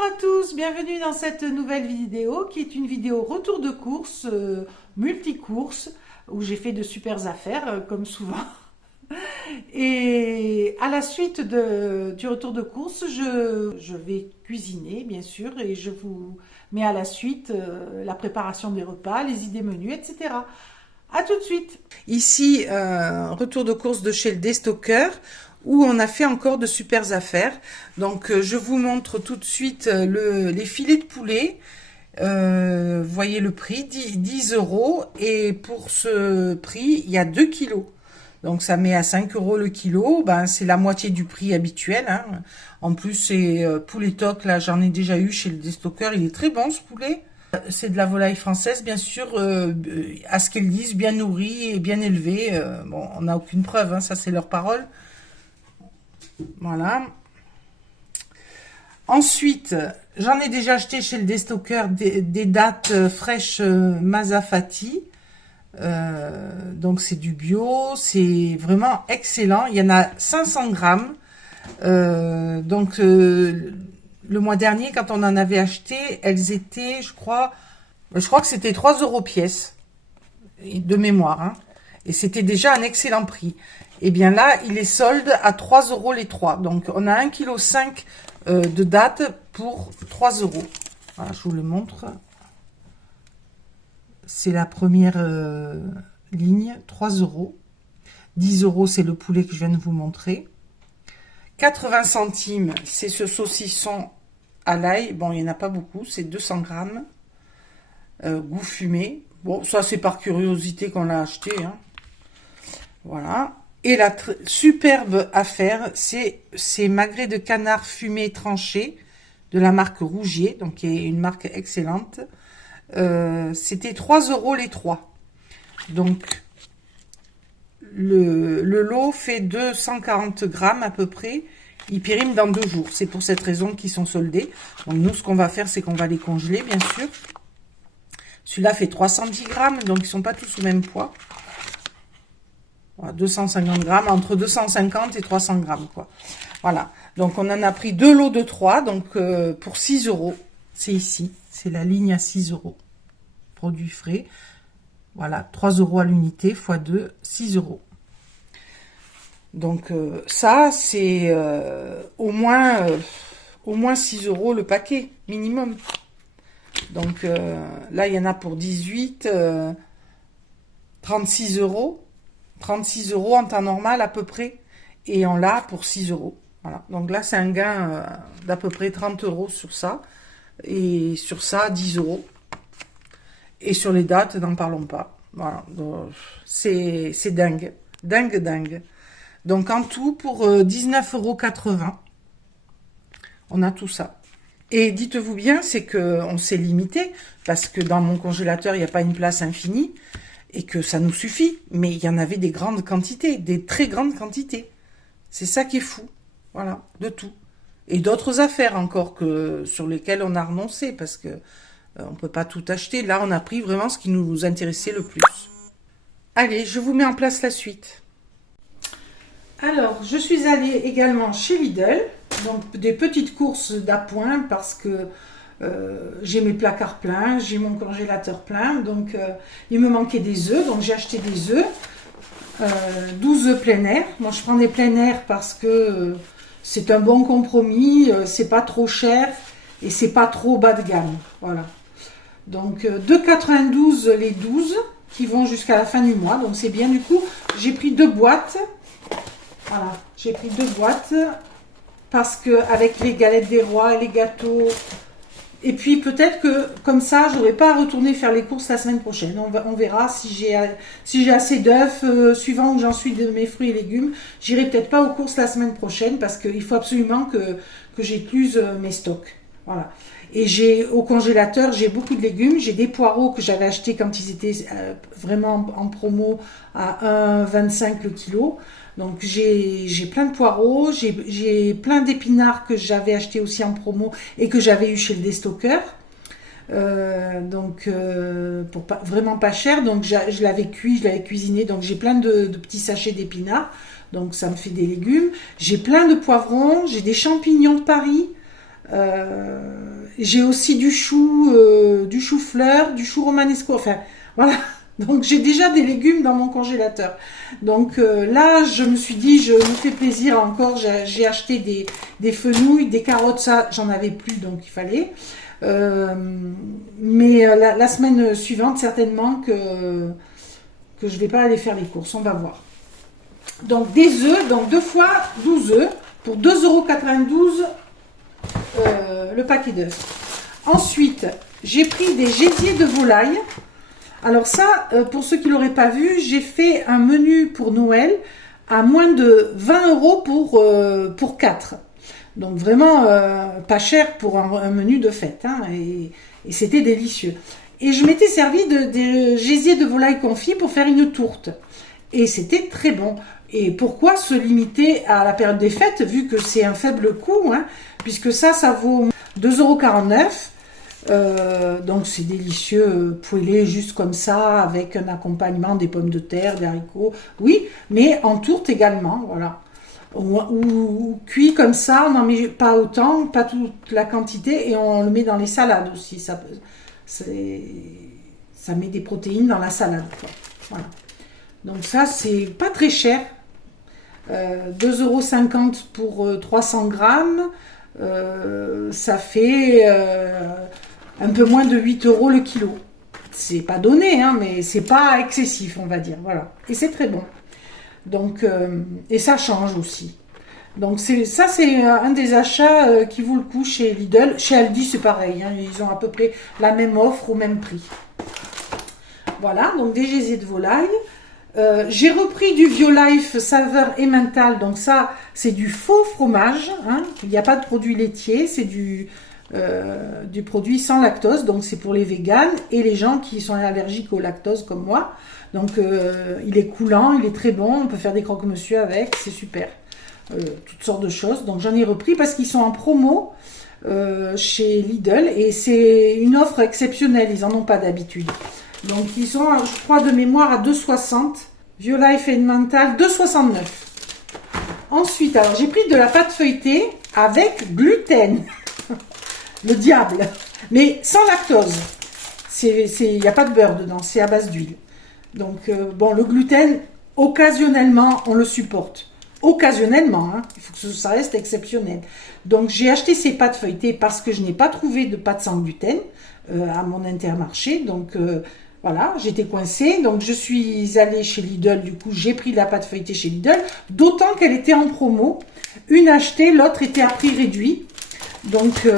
Bonjour à tous, bienvenue dans cette nouvelle vidéo qui est une vidéo retour de course, multi-course, où j'ai fait de super affaires comme souvent. Et à la suite du retour de course, je vais cuisiner bien sûr et je vous mets à la suite la préparation des repas, les idées menus, etc. À tout de suite. Ici, retour de course de chez le Destocker, où on a fait encore de super affaires. Donc, je vous montre tout de suite les filets de poulet. Voyez le prix, 10 €. Et pour ce prix, il y a 2 kilos. Donc, ça met à 5 € le kilo. Ben, c'est la moitié du prix habituel. Hein. En plus, c'est poulet toc. Là, j'en ai déjà eu chez le Destocker. Il est très bon, ce poulet. C'est de la volaille française, bien sûr, à ce qu'elles disent, bien nourrie et bien élevée. Bon, on n'a aucune preuve, hein, ça c'est leur parole. Voilà. Ensuite, j'en ai déjà acheté chez le Destocker des dattes fraîches Mazafati. Donc c'est du bio, c'est vraiment excellent. Il y en a 500 grammes. Le mois dernier, quand on en avait acheté, elles étaient, je crois que c'était 3 € pièce, de mémoire. Hein. Et c'était déjà un excellent prix. Et bien là, il est solde à 3 € les 3. Donc, on a 1,5 kg de dattes pour 3 €. Voilà, je vous le montre. C'est la première ligne, 3 €. 10 €, c'est le poulet que je viens de vous montrer. 80 centimes, c'est ce saucisson à l'ail. Bon, il n'y en a pas beaucoup, c'est 200 grammes. Goût fumé. Bon, ça, c'est par curiosité qu'on l'a acheté. Hein. Voilà. Et la superbe affaire, c'est ces magrets de canard fumé tranché de la marque Rougier, donc qui est une marque excellente. C'était 3 € les 3. Donc, le lot fait 240 grammes à peu près. Ils périment dans 2 jours. C'est pour cette raison qu'ils sont soldés. Donc, nous, ce qu'on va faire, c'est qu'on va les congeler, bien sûr. Celui-là fait 310 grammes, donc ils ne sont pas tous au même poids. Voilà, 250 grammes, entre 250 et 300 grammes, quoi. Voilà. Donc, on en a pris 2 lots de 3, donc pour 6 €. C'est ici. C'est la ligne à 6 €. Produits frais. Voilà, 3 € à l'unité, x 2, 6 €. Donc, ça, c'est au moins 6 € le paquet, minimum. Donc, là, il y en a pour 18, 36 €. 36 € en temps normal, à peu près. Et on l'a pour 6 €. Voilà. Donc là, c'est un gain d'à peu près 30 € sur ça. Et sur ça, 10 €. Et sur les dates, n'en parlons pas. Voilà. C'est dingue. Dingue. Donc, en tout, pour 19,80 €, on a tout ça. Et dites-vous bien, c'est qu'on s'est limité, parce que dans mon congélateur, il n'y a pas une place infinie, et que ça nous suffit. Mais il y en avait des grandes quantités, des très grandes quantités. C'est ça qui est fou. Voilà, de tout. Et d'autres affaires encore sur lesquelles on a renoncé, parce que on ne peut pas tout acheter. Là, on a pris vraiment ce qui nous intéressait le plus. Allez, je vous mets en place la suite. Alors, je suis allée également chez Lidl, donc des petites courses d'appoint parce que j'ai mes placards pleins, j'ai mon congélateur plein, donc il me manquait des œufs, donc j'ai acheté des œufs, 12 œufs plein air. Moi, je prends des plein air parce que c'est un bon compromis, c'est pas trop cher et c'est pas trop bas de gamme, voilà. Donc 2,92 € les 12 qui vont jusqu'à la fin du mois, donc c'est bien. Du coup, j'ai pris 2 boîtes. Voilà, j'ai pris 2 boîtes parce que avec les galettes des rois et les gâteaux, et puis peut-être que comme ça, j'aurai pas à retourner faire les courses la semaine prochaine. On verra si j'ai assez d'œufs, suivant où j'en suis de mes fruits et légumes. J'irai peut-être pas aux courses la semaine prochaine parce qu'il faut absolument que j'écluse mes stocks. Voilà. Et au congélateur, j'ai beaucoup de légumes. J'ai des poireaux que j'avais achetés quand ils étaient vraiment en promo à 1,25 € le kilo. Donc j'ai plein de poireaux, j'ai plein d'épinards que j'avais achetés aussi en promo et que j'avais eu chez le Destocker. Pour vraiment pas cher. Donc je l'avais cuit, je l'avais cuisiné. Donc j'ai plein de petits sachets d'épinards. Donc ça me fait des légumes. J'ai plein de poivrons, j'ai des champignons de Paris. J'ai aussi du chou-fleur, du chou romanesco, enfin voilà. Donc j'ai déjà des légumes dans mon congélateur. Donc là, je me suis dit, je me fais plaisir encore. J'ai acheté des fenouils, des carottes, ça, j'en avais plus, donc il fallait. Mais la semaine suivante, certainement que je vais pas aller faire les courses, on va voir. Donc des œufs, donc 2 fois 12 œufs pour 2,92 € le paquet d'œufs. Ensuite, j'ai pris des gésiers de volaille. Alors ça, pour ceux qui ne l'auraient pas vu, j'ai fait un menu pour Noël à moins de 20 € pour 4. Donc vraiment pas cher pour un menu de fête, hein, et c'était délicieux. Et je m'étais servi de gésiers de volaille confit pour faire une tourte. Et c'était très bon. Et pourquoi se limiter à la période des fêtes, vu que c'est un faible coût, hein, puisque ça vaut 2,49 €. Donc c'est délicieux, poêlé juste comme ça, avec un accompagnement des pommes de terre, des haricots, oui, mais en tourte également, voilà. Ou cuit comme ça, on n'en met pas autant, pas toute la quantité, et on le met dans les salades aussi. Ça met des protéines dans la salade, quoi. Voilà. Donc ça, c'est pas très cher. 2,50 € pour 300 grammes. Ça fait un peu moins de 8 € le kilo. C'est pas donné, hein, mais c'est pas excessif, on va dire. Voilà. Et c'est très bon. Donc, et ça change aussi. Donc ça, c'est un des achats qui vaut le coup chez Lidl. Chez Aldi, c'est pareil, hein, ils ont à peu près la même offre au même prix. Voilà, donc des gésiers de volaille. J'ai repris du Violife saveur emmental. Donc ça, c'est du faux fromage, hein. Il n'y a pas de produit laitier, c'est du produit sans lactose. Donc c'est pour les véganes et les gens qui sont allergiques au lactose comme moi. Donc il est coulant, il est très bon, on peut faire des croque-monsieur avec, c'est super. Toutes sortes de choses. Donc j'en ai repris parce qu'ils sont en promo chez Lidl et c'est une offre exceptionnelle, ils n'en ont pas d'habitude. Donc ils sont, je crois, de mémoire à 2,60 €. Violife Emmental 2,69 €. Ensuite, alors j'ai pris de la pâte feuilletée avec gluten. Le diable. Mais sans lactose. Il n'y a pas de beurre dedans, c'est à base d'huile. Donc, bon, le gluten, occasionnellement, on le supporte. Occasionnellement, hein. Il faut que ça reste exceptionnel. Donc, j'ai acheté ces pâtes feuilletées parce que je n'ai pas trouvé de pâtes sans gluten à mon Intermarché. Donc, voilà, j'étais coincée. Donc, je suis allée chez Lidl. Du coup, j'ai pris de la pâte feuilletée chez Lidl. D'autant qu'elle était en promo. Une achetée, l'autre était à prix réduit. Donc,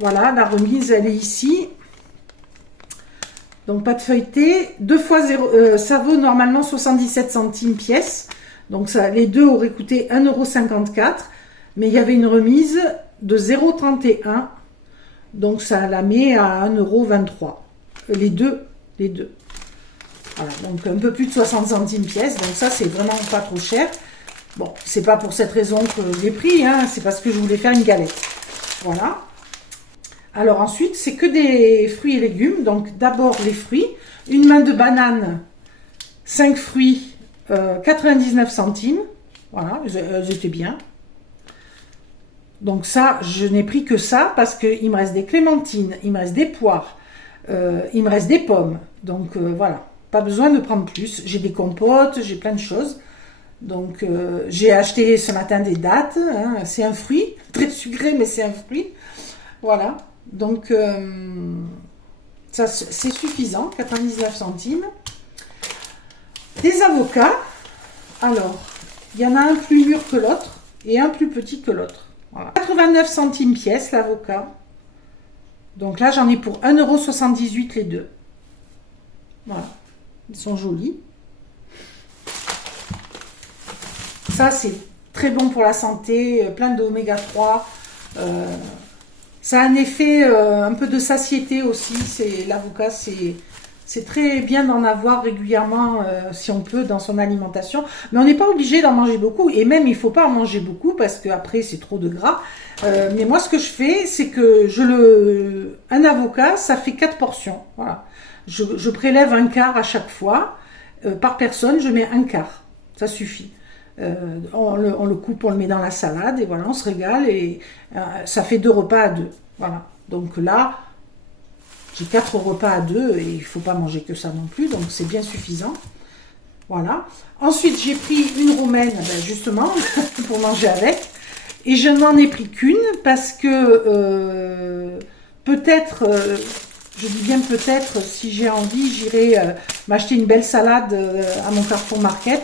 voilà, la remise, elle est ici. Donc, pâte feuilletée, 2 fois 0, ça vaut normalement 77 centimes pièce. Donc, ça, les deux auraient coûté 1,54 €. Mais il y avait une remise de 0,31 €. Donc, ça la met à 1,23 €. Les deux. Voilà, donc un peu plus de 60 centimes pièce. Donc, ça, c'est vraiment pas trop cher. Bon, c'est pas pour cette raison que j'ai pris, hein, c'est parce que je voulais faire une galette. Voilà. Alors ensuite, c'est que des fruits et légumes. Donc d'abord les fruits. Une main de banane, 5 fruits, 99 centimes. Voilà, elles étaient bien. Donc ça, je n'ai pris que ça parce qu'il me reste des clémentines, il me reste des poires, il me reste des pommes. Donc voilà, pas besoin de prendre plus. J'ai des compotes, j'ai plein de choses. Donc j'ai acheté ce matin des dattes. Hein. C'est un fruit, très sucré, mais c'est un fruit. Voilà. Donc, ça c'est suffisant, 99 centimes. Des avocats. Alors, il y en a un plus mûr que l'autre et un plus petit que l'autre. Voilà. 89 centimes pièce, l'avocat. Donc là, j'en ai pour 1,78 € les deux. Voilà. Ils sont jolis. Ça, c'est très bon pour la santé, plein d'oméga 3. Ça a un effet un peu de satiété aussi. L'avocat, c'est très bien d'en avoir régulièrement, si on peut, dans son alimentation. Mais on n'est pas obligé d'en manger beaucoup. Et même, il ne faut pas en manger beaucoup parce qu'après, c'est trop de gras. Mais moi, ce que je fais, c'est que un avocat, ça fait 4 portions. Voilà. Je prélève un quart à chaque fois. Par personne, je mets un quart. Ça suffit. On le coupe, on le met dans la salade et voilà, on se régale et ça fait 2 repas à 2. Voilà. Donc là, j'ai 4 repas à 2 et il ne faut pas manger que ça non plus, donc c'est bien suffisant. Voilà. Ensuite, j'ai pris une romaine, ben justement, pour manger avec. Et je n'en ai pris qu'une parce que peut-être, je dis bien peut-être, si j'ai envie, j'irai m'acheter une belle salade à mon Carrefour Market.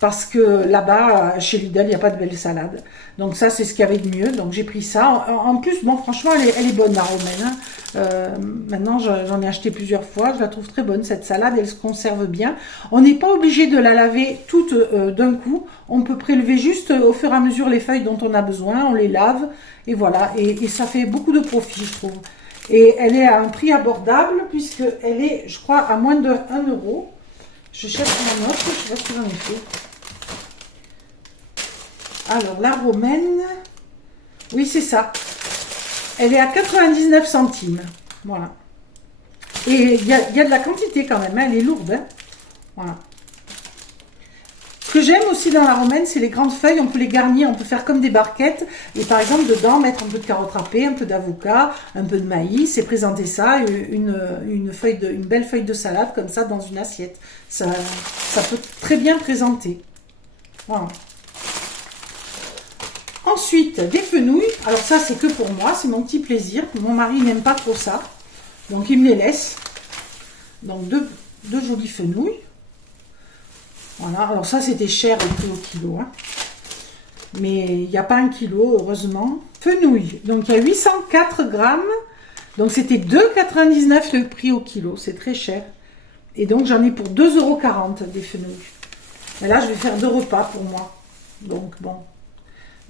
Parce que là-bas, chez Lidl, il n'y a pas de belle salade. Donc ça, c'est ce qu'il y avait de mieux. Donc j'ai pris ça. En plus, bon, franchement, elle est bonne, la romaine. Hein. Maintenant, j'en ai acheté plusieurs fois. Je la trouve très bonne, cette salade. Elle se conserve bien. On n'est pas obligé de la laver toute d'un coup. On peut prélever juste au fur et à mesure les feuilles dont on a besoin. On les lave. Et voilà. Et ça fait beaucoup de profit, je trouve. Et elle est à un prix abordable, puisqu'elle est, je crois, à moins de 1 euro. Je cherche ma note. Je ne sais pas si j'en ai fait. Alors, la romaine, oui, c'est ça. Elle est à 99 centimes. Voilà. Et il y a de la quantité quand même, hein, elle est lourde. Hein. Voilà. Ce que j'aime aussi dans la romaine, c'est les grandes feuilles. On peut les garnir, on peut faire comme des barquettes. Et par exemple, dedans, mettre un peu de carottes râpées, un peu d'avocat, un peu de maïs et présenter ça, une belle feuille de salade comme ça dans une assiette. Ça peut très bien présenter. Voilà. Ensuite, des fenouils. Alors ça, c'est que pour moi, c'est mon petit plaisir. Mon mari n'aime pas trop ça, donc il me les laisse. Donc deux jolies fenouils. Voilà, alors ça, c'était cher un peu au kilo. Hein. Mais il n'y a pas 1 kilo, heureusement. Fenouil, donc il y a 804 grammes. Donc c'était 2,99 € le prix au kilo, c'est très cher. Et donc j'en ai pour 2,40 € des fenouils. Mais là, je vais faire 2 repas pour moi. Donc bon...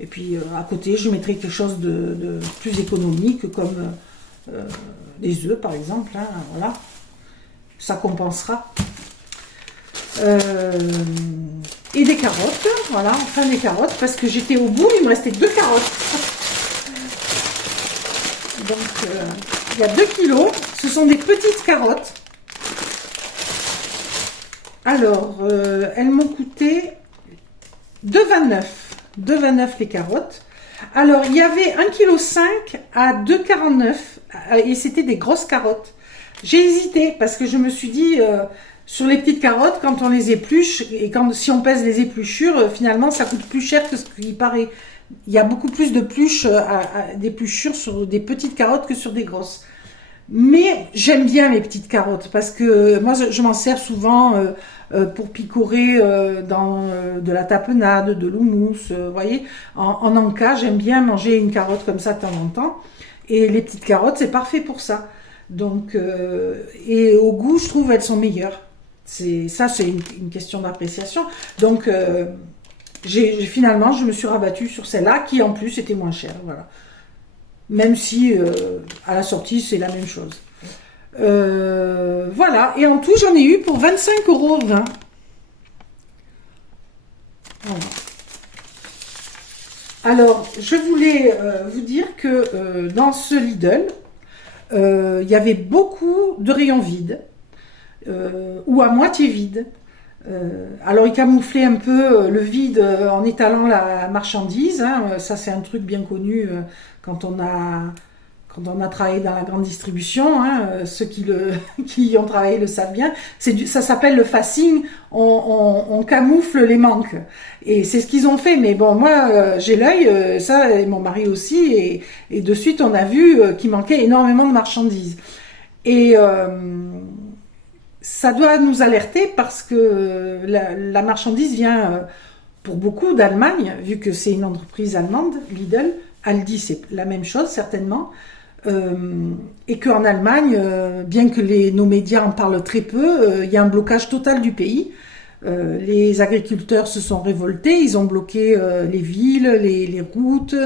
Et puis à côté, je mettrai quelque chose de plus économique, comme les œufs par exemple. Hein, voilà, ça compensera. Et des carottes, voilà, enfin des carottes, parce que j'étais au bout, il me restait 2 carottes. Donc il y a 2 kilos, ce sont des petites carottes. Alors, elles m'ont coûté 2,29 €. 2,29 € les carottes. Alors, il y avait 1,5 kg à 2,49 € et c'était des grosses carottes. J'ai hésité parce que je me suis dit, sur les petites carottes, quand on les épluche et si on pèse les épluchures, finalement, ça coûte plus cher que ce qu'il paraît. Il y a beaucoup plus d'épluchures sur des petites carottes que sur des grosses. Mais j'aime bien les petites carottes parce que moi, je m'en sers souvent pour picorer dans de la tapenade, de l'houmous, vous voyez. En encas, j'aime bien manger une carotte comme ça de temps en temps. Et les petites carottes, c'est parfait pour ça. Donc, et au goût, je trouve elles sont meilleures. C'est une question d'appréciation. Donc, finalement, je me suis rabattue sur celle-là qui, en plus, était moins chère. Voilà. Même si, à la sortie, c'est la même chose. Voilà. Et en tout, j'en ai eu pour 25,20 €. Voilà. Alors, je voulais vous dire que dans ce Lidl, il y avait beaucoup de rayons vides, ou à moitié vides. Alors, ils camouflaient un peu le vide en étalant la marchandise. Hein. Ça, c'est un truc bien connu quand on a travaillé dans la grande distribution. Hein. Ceux qui y ont travaillé le savent bien. Ça s'appelle le facing. On camoufle les manques. Et c'est ce qu'ils ont fait. Mais bon, moi, j'ai l'œil, ça, et mon mari aussi. Et de suite, on a vu qu'il manquait énormément de marchandises. Et... ça doit nous alerter parce que la marchandise vient pour beaucoup d'Allemagne, vu que c'est une entreprise allemande, Lidl. Aldi, c'est la même chose certainement. Et qu'en Allemagne, bien que nos médias en parlent très peu, il y a un blocage total du pays. Les agriculteurs se sont révoltés, ils ont bloqué les villes, les routes,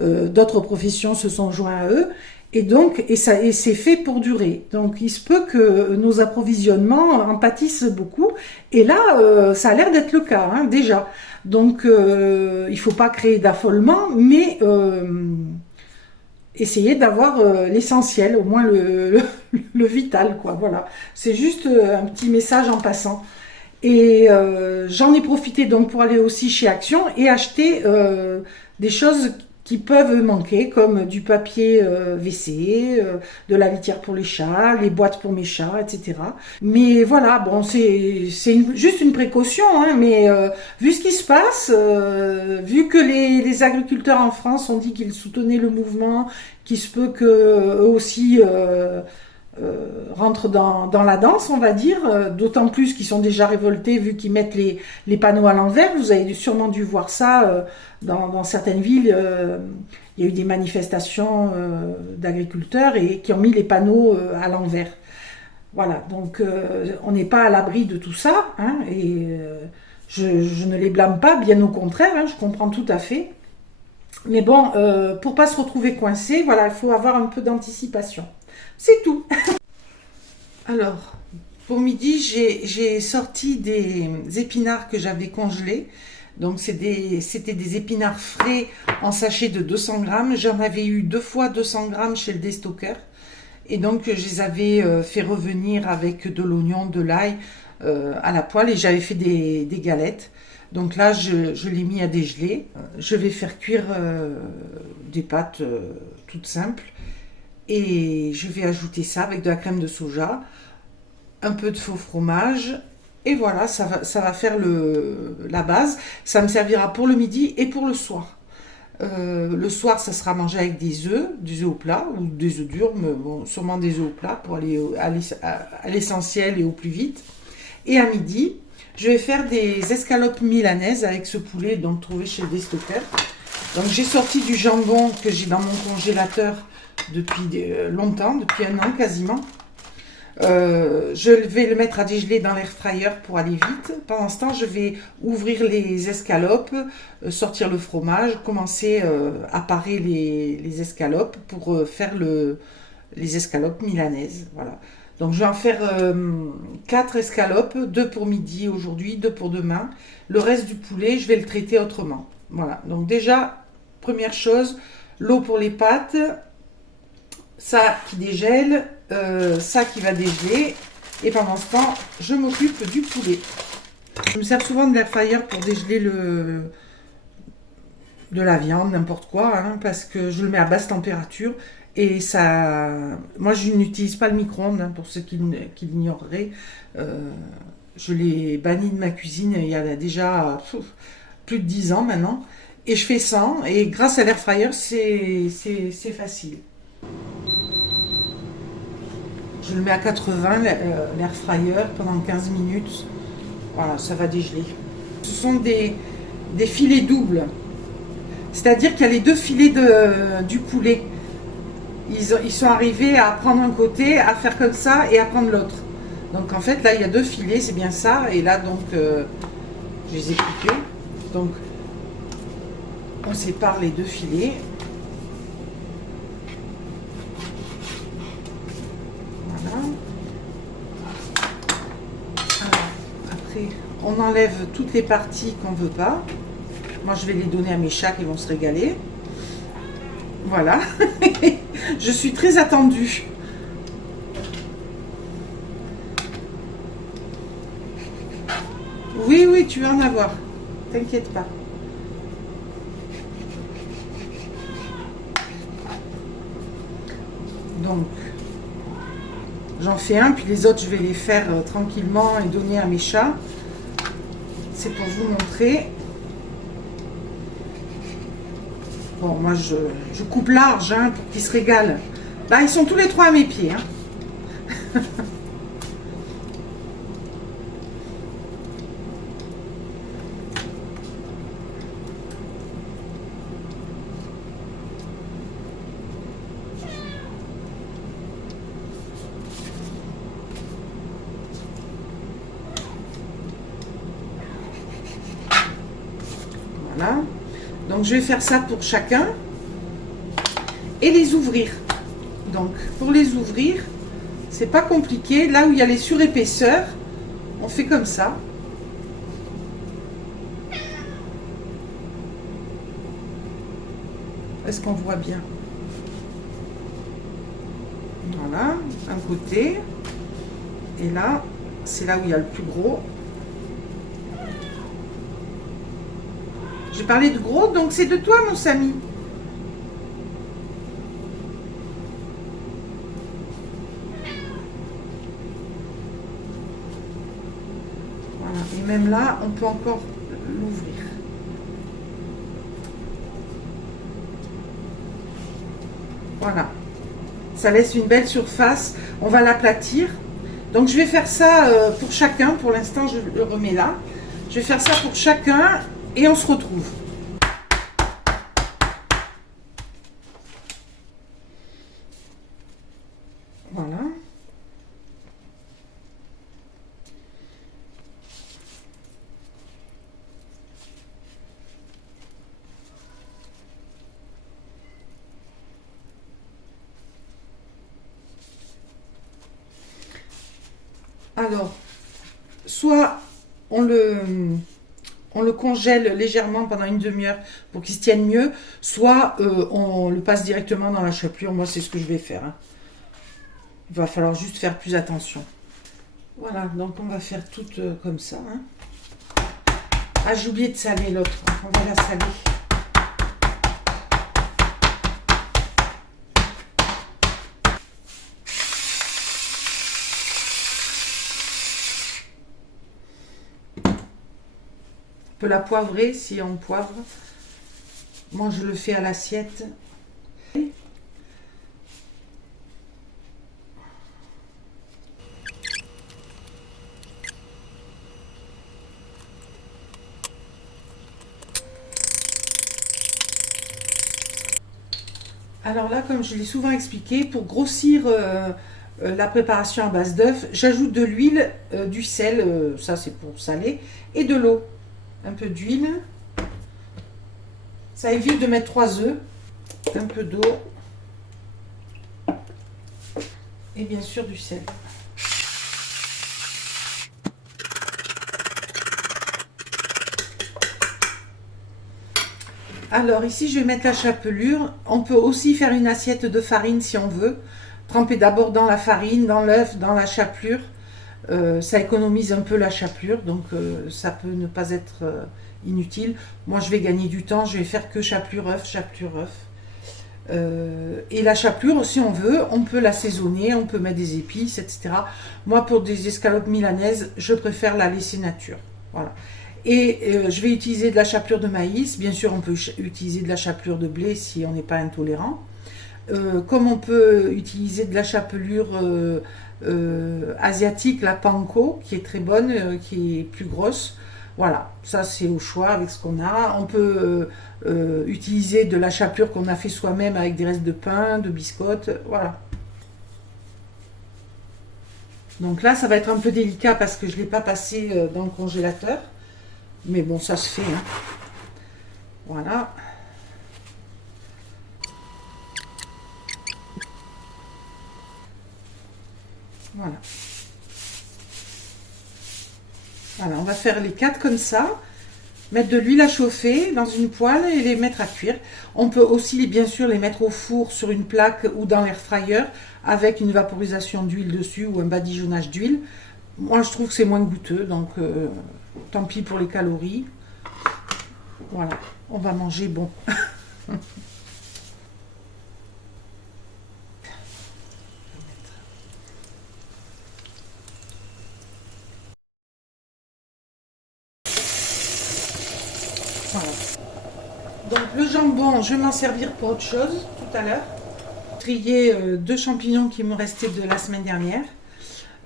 d'autres professions se sont joints à eux. Et c'est fait pour durer. Donc, il se peut que nos approvisionnements en pâtissent beaucoup. Et là, ça a l'air d'être le cas, hein, déjà. Donc, il ne faut pas créer d'affolement, mais essayer d'avoir l'essentiel, au moins le vital, quoi. Voilà. C'est juste un petit message en passant. Et j'en ai profité donc pour aller aussi chez Action et acheter des choses qui peuvent manquer, comme du papier WC, de la litière pour les chats, les boîtes pour mes chats, etc. Mais voilà, bon, c'est juste une précaution, hein, mais vu ce qui se passe, vu que les agriculteurs en France ont dit qu'ils soutenaient le mouvement, qu'il se peut que eux aussi rentrent dans la danse, on va dire, d'autant plus qu'ils sont déjà révoltés vu qu'ils mettent les panneaux à l'envers. Vous avez sûrement dû voir ça dans certaines villes. Il y a eu des manifestations d'agriculteurs et qui ont mis les panneaux à l'envers. Voilà, donc on n'est pas à l'abri de tout ça, hein, et je ne les blâme pas, bien au contraire, hein, je comprends tout à fait. Mais bon, pour pas se retrouver coincé, voilà, il faut avoir un peu d'anticipation. C'est tout. Alors, pour midi, j'ai sorti des épinards que j'avais congelés. Donc, c'était des épinards frais en sachet de 200 grammes. J'en avais eu 2 fois 200 grammes chez le déstocker. Et donc, je les avais fait revenir avec de l'oignon, de l'ail à la poêle. Et j'avais fait des galettes. Donc là, je l'ai mis à dégeler. Je vais faire cuire des pâtes toutes simples. Et je vais ajouter ça avec de la crème de soja, un peu de faux fromage. Et voilà, ça va faire la base. Ça me servira pour le midi et pour le soir. Le soir, ça sera mangé avec des œufs au plat ou des œufs durs, mais bon, sûrement des œufs au plat pour aller à l'essentiel et au plus vite. Et à midi, je vais faire des escalopes milanaises avec ce poulet donc trouvé chez le déstocker. Donc j'ai sorti du jambon que j'ai dans mon congélateur depuis longtemps, depuis 1 an quasiment. Je vais le mettre à dégeler dans l'air fryer pour aller vite. Pendant ce temps, je vais ouvrir les escalopes, sortir le fromage, commencer à parer les escalopes pour faire les escalopes milanaises. Voilà. Donc je vais en faire 4 escalopes, 2 pour midi aujourd'hui, 2 pour demain. Le reste du poulet, je vais le traiter autrement. Voilà. Donc déjà, première chose, l'eau pour les pâtes, ça qui dégèle, ça qui va dégeler. Et pendant ce temps, je m'occupe du poulet. Je me sers souvent de l'air fryer pour dégeler de la viande, n'importe quoi, hein, parce que je le mets à basse température. Et ça, moi, je n'utilise pas le micro-ondes, hein, pour ceux qui l'ignoreraient. Je l'ai banni de ma cuisine il y a déjà plus de 10 ans maintenant. Et je fais sans. Et grâce à l'air fryer, c'est facile. Je le mets à 80, l'air fryer, pendant 15 minutes. Voilà, ça va dégeler. Ce sont des filets doubles. C'est-à-dire qu'il y a les 2 filets du poulet. Ils sont arrivés à prendre un côté, à faire comme ça et à prendre l'autre. Donc en fait, là, il y a 2 filets, c'est bien ça. Et là, donc, je les ai coupés. Donc, on sépare les 2 filets. Voilà. Alors, après, on enlève toutes les parties qu'on ne veut pas. Moi, je vais les donner à mes chats qui vont se régaler. Voilà. Je suis très attendue. Oui, oui, tu vas en avoir. T'inquiète pas. Donc, j'en fais un, puis les autres, je vais les faire tranquillement et donner à mes chats. C'est pour vous montrer. Bon, moi, je coupe large, hein, pour qu'ils se régalent. Là, ils sont tous les 3 à mes pieds. Hein. Voilà. Donc je vais faire ça pour chacun et les ouvrir. Donc pour les ouvrir, c'est pas compliqué. Là où il y a les surépaisseurs, on fait comme ça. Est-ce qu'on voit bien? Voilà, un côté. Et là, c'est là où il y a le plus gros. J'ai parlé de gros, donc c'est de toi, mon Samy. Et même là, on peut encore l'ouvrir. Voilà. Ça laisse une belle surface. On va l'aplatir. Donc je vais faire ça pour chacun. Pour l'instant, je le remets là. Je vais faire ça pour chacun et on se retrouve. Voilà. Alors, soit on le congèle légèrement pendant une demi-heure pour qu'il se tienne mieux, soit on le passe directement dans la chapelure. Moi, c'est ce que je vais faire. Hein. Il va falloir juste faire plus attention. Voilà, donc on va faire tout comme ça. Hein. Ah, j'ai oublié de saler l'autre. On va la saler. On peut la poivrer si on poivre. Moi, je le fais à l'assiette. Alors là, comme je l'ai souvent expliqué, pour grossir la préparation à base d'œufs, j'ajoute de l'huile, du sel, ça c'est pour saler, et de l'eau. Un peu d'huile. Ça évite de mettre 3 œufs. Un peu d'eau. Et bien sûr du sel. Alors ici je vais mettre la chapelure. On peut aussi faire une assiette de farine si on veut. Tremper d'abord dans la farine, dans l'œuf, dans la chapelure. Ça économise un peu la chapelure, donc ça peut ne pas être inutile. Moi je vais gagner du temps, je vais faire que chapelure œuf, chapelure œuf. Et la chapelure, si on veut, on peut l'assaisonner, on peut mettre des épices, etc. Moi pour des escalopes milanaises, je préfère la laisser nature. Voilà. Et je vais utiliser de la chapelure de maïs. Bien sûr, on peut utiliser de la chapelure de blé si on n'est pas intolérant. Comme on peut utiliser de la chapelure asiatique, la panko, qui est très bonne, qui est plus grosse. Voilà, ça c'est au choix avec ce qu'on a. On peut utiliser de la chapelure qu'on a fait soi-même avec des restes de pain, de biscottes. Voilà. Donc là, ça va être un peu délicat parce que je ne l'ai pas passé dans le congélateur. Mais bon, ça se fait. Hein. Voilà. Voilà. Voilà, on va faire les 4 comme ça. Mettre de l'huile à chauffer dans une poêle et les mettre à cuire. On peut aussi, bien sûr, les mettre au four sur une plaque ou dans l'air fryer avec une vaporisation d'huile dessus ou un badigeonnage d'huile. Moi, je trouve que c'est moins goûteux, donc tant pis pour les calories. Voilà, on va manger bon. Voilà. Donc le jambon, je vais m'en servir pour autre chose tout à l'heure. Trier 2 champignons qui me restaient de la semaine dernière.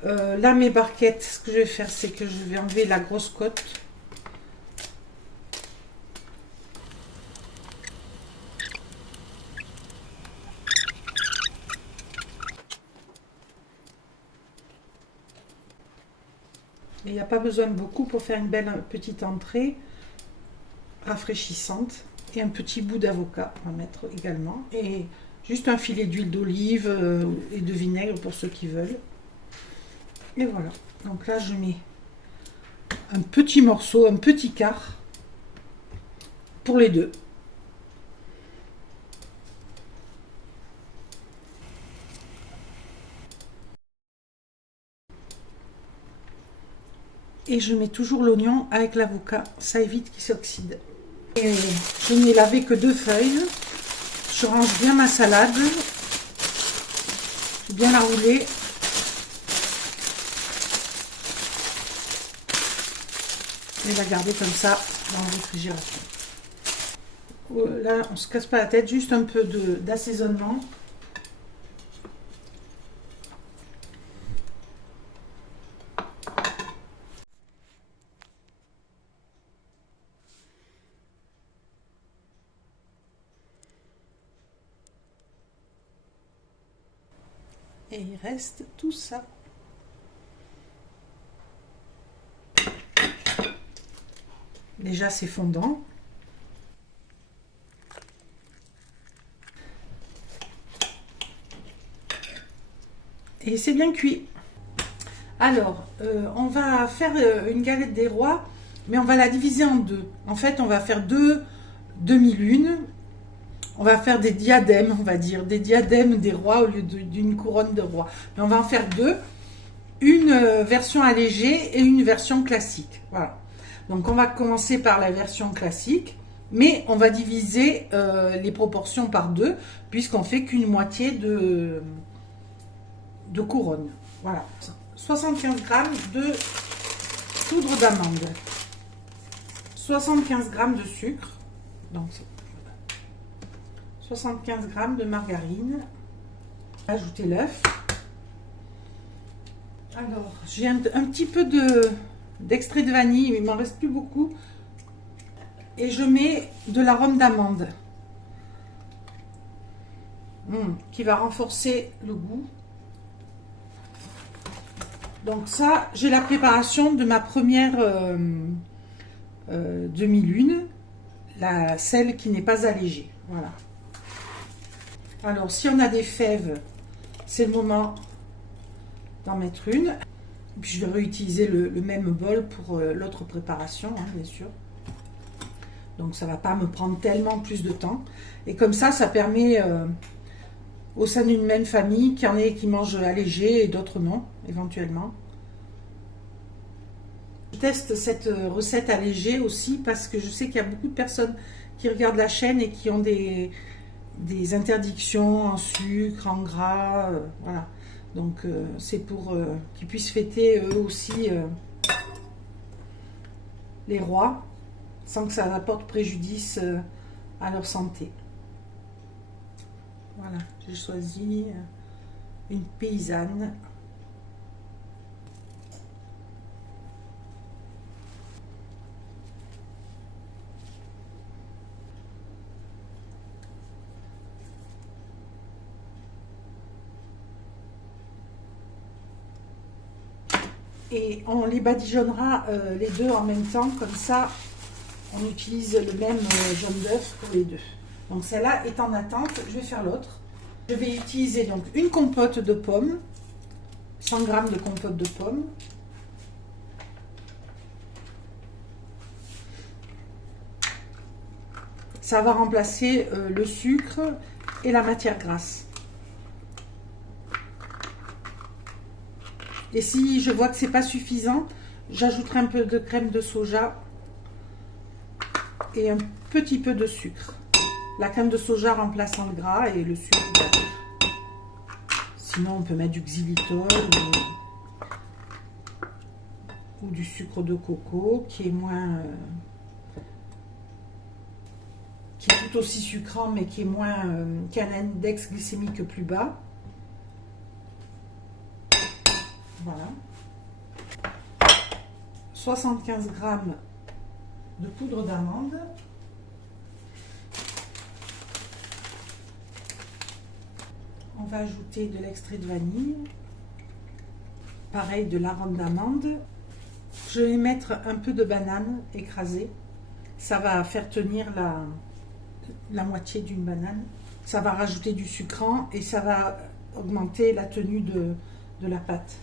Là, mes barquettes, ce que je vais faire, c'est que je vais enlever la grosse côte. Il n'y a pas besoin de beaucoup pour faire une belle petite entrée rafraîchissante. Et un petit bout d'avocat, on va mettre également. Et juste un filet d'huile d'olive et de vinaigre pour ceux qui veulent. Et voilà. Donc là, je mets un petit morceau, un petit quart pour les deux. Et je mets toujours l'oignon avec l'avocat, ça évite qu'il s'oxyde. Et je n'ai lavé que 2 feuilles. Je range bien ma salade. Je vais bien la rouler. vais la garder comme ça dans le réfrigérateur. Là, on ne se casse pas la tête, juste un peu d'assaisonnement. Et il reste tout ça. Déjà, c'est fondant. Et c'est bien cuit. Alors, on va faire une galette des rois, mais on va la diviser en deux. En fait, on va faire deux demi-lunes. On va faire des diadèmes, on va dire, des diadèmes des rois au lieu d'une couronne de roi. Mais on va en faire deux, une version allégée et une version classique. Voilà. Donc on va commencer par la version classique, mais on va diviser les proportions par deux, puisqu'on fait qu'une moitié de couronne. Voilà. 75 g de poudre d'amande, 75 g de sucre, donc 75 g de margarine, ajouter l'œuf. Alors, j'ai un petit peu d'extrait de vanille, mais il m'en reste plus beaucoup. Et je mets de l'arôme d'amande qui va renforcer le goût. Donc ça, j'ai la préparation de ma première demi-lune, celle qui n'est pas allégée. Voilà. Alors, si on a des fèves, c'est le moment d'en mettre une. Puis je vais réutiliser le même bol pour l'autre préparation, hein, bien sûr. Donc ça ne va pas me prendre tellement plus de temps. Et comme ça permet au sein d'une même famille qu'il y en ait qui mangent allégé et d'autres non, éventuellement. Je teste cette recette allégée aussi parce que je sais qu'il y a beaucoup de personnes qui regardent la chaîne et qui ont des interdictions en sucre, en gras, voilà. Donc c'est pour qu'ils puissent fêter eux aussi les rois sans que ça apporte préjudice à leur santé. Voilà, j'ai choisi une paysanne. Et on les badigeonnera les deux en même temps, comme ça on utilise le même jaune d'œuf pour les deux. Donc celle-là est en attente, je vais faire l'autre. Je vais utiliser donc une compote de pommes, 100 g de compote de pommes. Ça va remplacer le sucre et la matière grasse. Et si je vois que c'est pas suffisant, j'ajouterai un peu de crème de soja et un petit peu de sucre. La crème de soja remplaçant le gras et le sucre. Sinon, on peut mettre du xylitol ou du sucre de coco qui est moins, qui est tout aussi sucrant mais qui est moins, qui a un index glycémique plus bas. Voilà. 75 g de poudre d'amande. On va ajouter de l'extrait de vanille. Pareil, de l'arôme d'amande. Je vais mettre un peu de banane écrasée. Ça va faire tenir la moitié d'une banane. Ça va rajouter du sucrant et ça va augmenter la tenue de la pâte.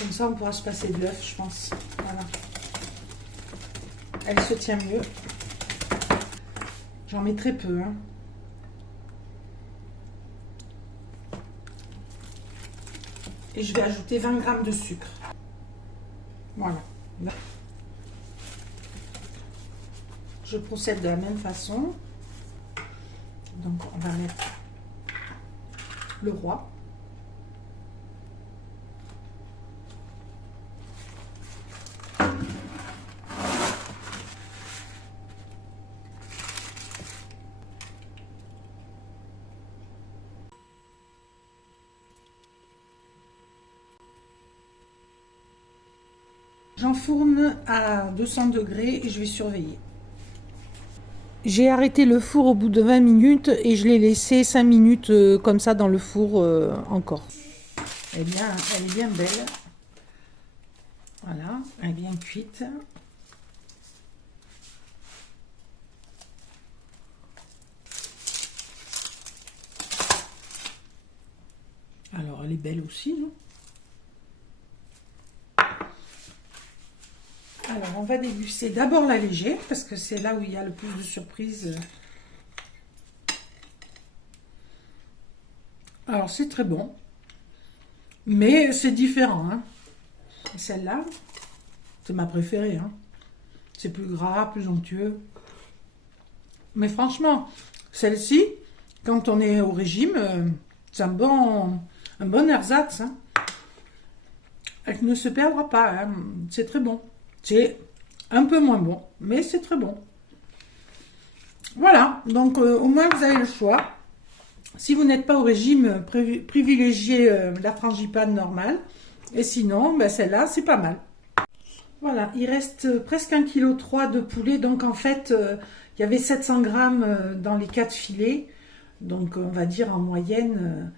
Comme ça, on pourra se passer de l'œuf, je pense. Voilà. Elle se tient mieux. J'en mets très peu, hein. Et je vais ajouter 20 g de sucre. Voilà. Je procède de la même façon. Donc, on va mettre le roi. J'enfourne à 200 degrés et je vais surveiller. J'ai arrêté le four au bout de 20 minutes et je l'ai laissé 5 minutes comme ça dans le four encore. Elle est bien belle. Voilà, elle est bien cuite. Alors, elle est belle aussi, non? Alors, on va déguster d'abord la légère, parce que c'est là où il y a le plus de surprises. Alors, c'est très bon. Mais c'est différent, hein. Celle-là, c'est ma préférée, hein. C'est plus gras, plus onctueux. Mais franchement, celle-ci, quand on est au régime, c'est un bon ersatz, hein. Elle ne se perdra pas, hein. C'est très bon. C'est un peu moins bon, mais c'est très bon. Voilà, donc au moins vous avez le choix. Si vous n'êtes pas au régime, privilégiez la frangipane normale. Et sinon, ben, celle-là, c'est pas mal. Voilà, il reste presque 1,3 kg de poulet. Donc en fait, il y avait 700 grammes dans les 4 filets. Donc on va dire en moyenne,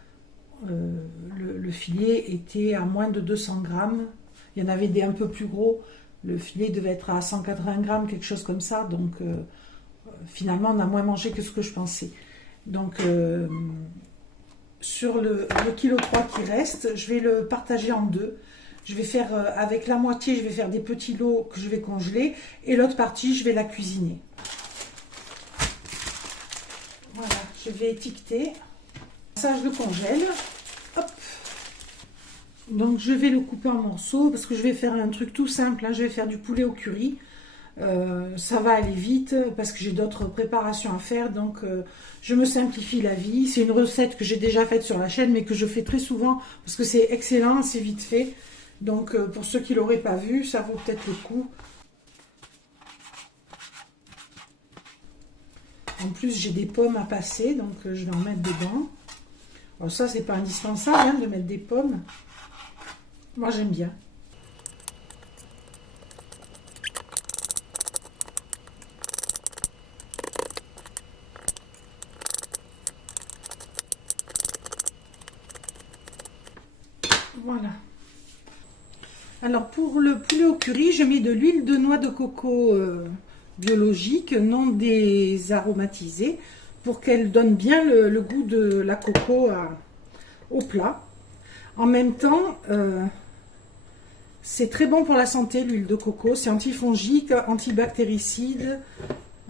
le filet était à moins de 200 grammes. Il y en avait des un peu plus gros. Le filet devait être à 180 grammes, quelque chose comme ça. Donc, finalement, on a moins mangé que ce que je pensais. Donc, sur le 1,3 kg qui reste, je vais le partager en deux. Je vais faire, avec la moitié, je vais faire des petits lots que je vais congeler. Et l'autre partie, je vais la cuisiner. Voilà, je vais étiqueter. Ça, je le congèle. Hop. Donc je vais le couper en morceaux parce que je vais faire un truc tout simple, hein. Je vais faire du poulet au curry. Ça va aller vite parce que j'ai d'autres préparations à faire, donc je me simplifie la vie. C'est une recette que j'ai déjà faite sur la chaîne mais que je fais très souvent parce que c'est excellent, c'est vite fait. Donc pour ceux qui ne l'auraient pas vu, ça vaut peut-être le coup. En plus j'ai des pommes à passer, donc je vais en mettre dedans. Alors ça c'est pas indispensable, hein, de mettre des pommes. Moi, j'aime bien. Voilà. Alors, pour le poulet au curry, je mets de l'huile de noix de coco biologique, non désaromatisée, pour qu'elle donne bien le goût de la coco au plat. En même temps, c'est très bon pour la santé, l'huile de coco. C'est antifongique, antibactéricide,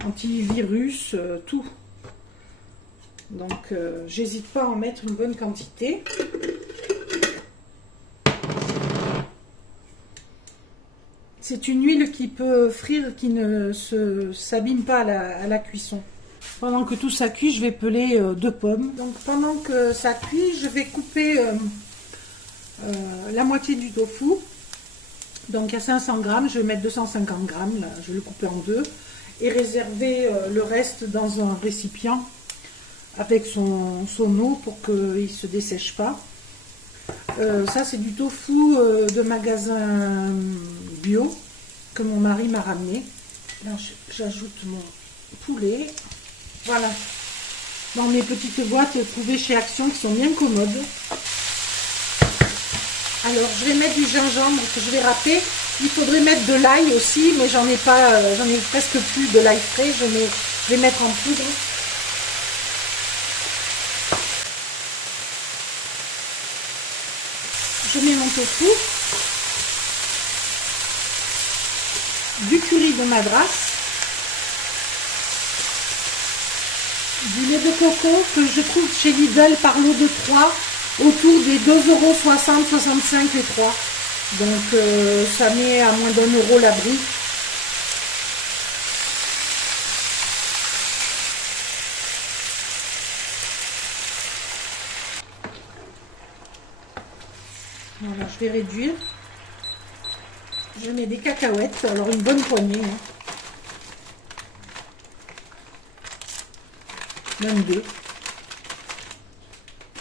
antivirus, tout. Donc, j'hésite pas à en mettre une bonne quantité. C'est une huile qui peut frire, qui ne s'abîme pas à la cuisson. Pendant que tout ça cuit, je vais peler 2 pommes. Donc, pendant que ça cuit, je vais couper la moitié du tofu. Donc à 500 grammes, je vais mettre 250 grammes, là, je vais le couper en deux et réserver le reste dans un récipient avec son eau pour qu'il ne se dessèche pas. Ça c'est du tofu de magasin bio que mon mari m'a ramené. Là j'ajoute mon poulet. Voilà, dans mes petites boîtes trouvées chez Action qui sont bien commodes. Alors, je vais mettre du gingembre que je vais râper. Il faudrait mettre de l'ail aussi, mais j'en ai pas, j'en ai presque plus de l'ail frais. Je vais mettre en poudre. Je mets mon tofu, du curry de madras, du lait de coco que je trouve chez Lidl par lot de 3. Autour des 2,60 € les 3. Donc ça met à moins d'1 € la brique. Voilà, je vais réduire. Je mets des cacahuètes, alors une bonne poignée. Hein. Même 2.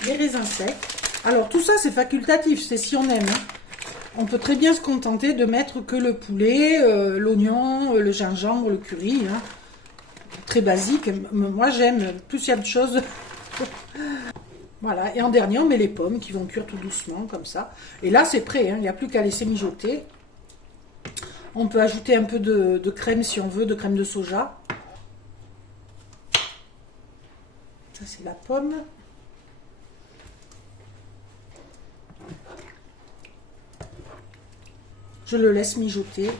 Les raisins secs. Alors tout ça c'est facultatif, c'est si on aime. Hein. On peut très bien se contenter de mettre que le poulet, l'oignon, le gingembre, le curry. Hein. Très basique. Moi, j'aime. Plus il y a de choses. Voilà. Et en dernier, on met les pommes qui vont cuire tout doucement, comme ça. Et là, c'est prêt. Hein. Il n'y a plus qu'à laisser mijoter. On peut ajouter un peu de crème si on veut, de crème de soja. Ça, c'est la pomme. Je le laisse mijoter.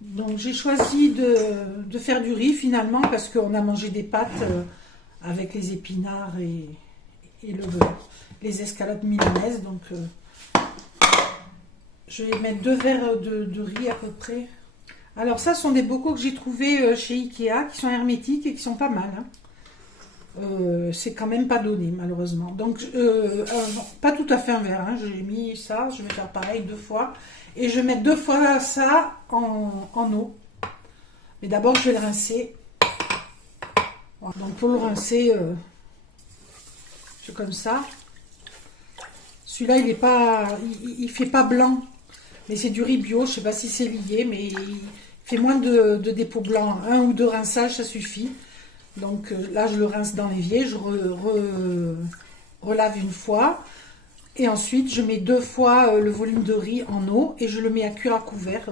Donc j'ai choisi de faire du riz finalement parce qu'on a mangé des pâtes avec les épinards et les escalopes milanaises. Donc je vais mettre 2 verres de riz à peu près. Alors ça, ce sont des bocaux que j'ai trouvés chez Ikea qui sont hermétiques et qui sont pas mal. Hein. C'est quand même pas donné malheureusement. Donc non, pas tout à fait un verre. Hein. J'ai mis ça, je vais faire pareil 2 fois. Et je vais mettre 2 fois ça en eau. Mais d'abord, je vais le rincer. Voilà. Donc, pour le rincer, c'est comme ça. Celui-là, il fait pas blanc. Mais c'est du riz bio. Je ne sais pas si c'est lié, mais il fait moins de dépôts blancs. 1 ou 2 rinçages, ça suffit. Donc, là, je le rince dans l'évier. Je relave une fois. Et ensuite, je mets 2 fois le volume de riz en eau et je le mets à cuire à couvert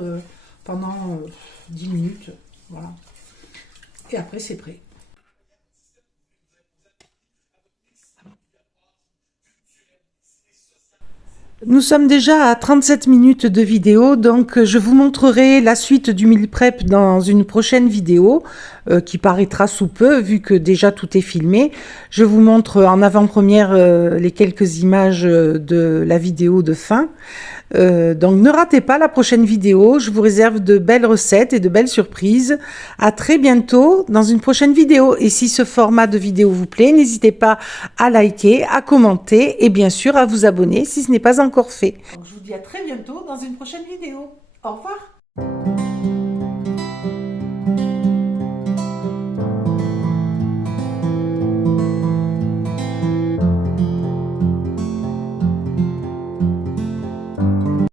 pendant 10 minutes. Voilà. Et après, c'est prêt. Nous sommes déjà à 37 minutes de vidéo, donc je vous montrerai la suite du meal prep dans une prochaine vidéo qui paraîtra sous peu vu que déjà tout est filmé. Je vous montre en avant-première les quelques images de la vidéo de fin. Donc ne ratez pas la prochaine vidéo, je vous réserve de belles recettes et de belles surprises. À très bientôt dans une prochaine vidéo. Et si ce format de vidéo vous plaît, n'hésitez pas à liker, à commenter et bien sûr à vous abonner si ce n'est pas encore fait. Donc je vous dis à très bientôt dans une prochaine vidéo. Au revoir.